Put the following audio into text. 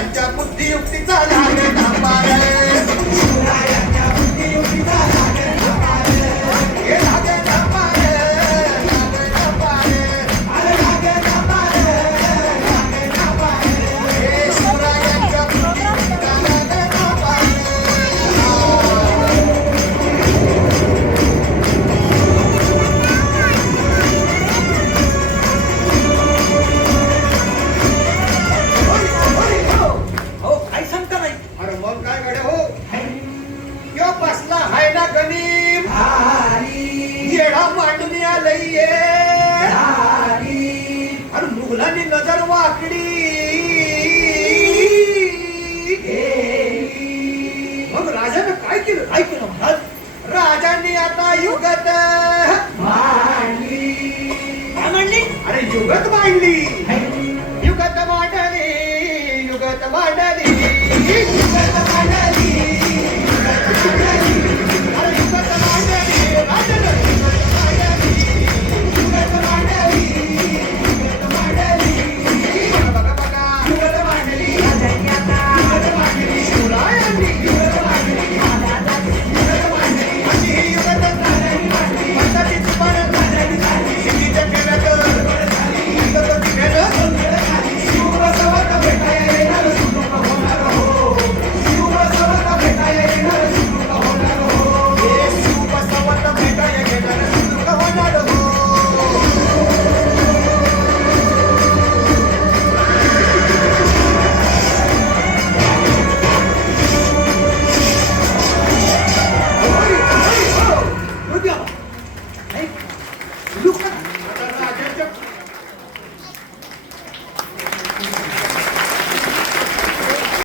शिवरायांच्या बुद्धियुक्तीचा लागे धापार शिवरायांच्या बुद्धियुक्तीचा लागे धापार हे लागे धापार लागे धापार अरे लागे धापार लागे धापार हे शिवरायांच्या बुद्धियुक्तीचा लागे धापार बसला हाय ना गणित येडा मांडणी आलंय आणि मुघलांनी नजर वाकडी मग राजानं काय केलं महाराज राजांनी आता युगत मांडली अरे युगत मांडली युगत मांडली युगत मांडली युगत मांडली Look at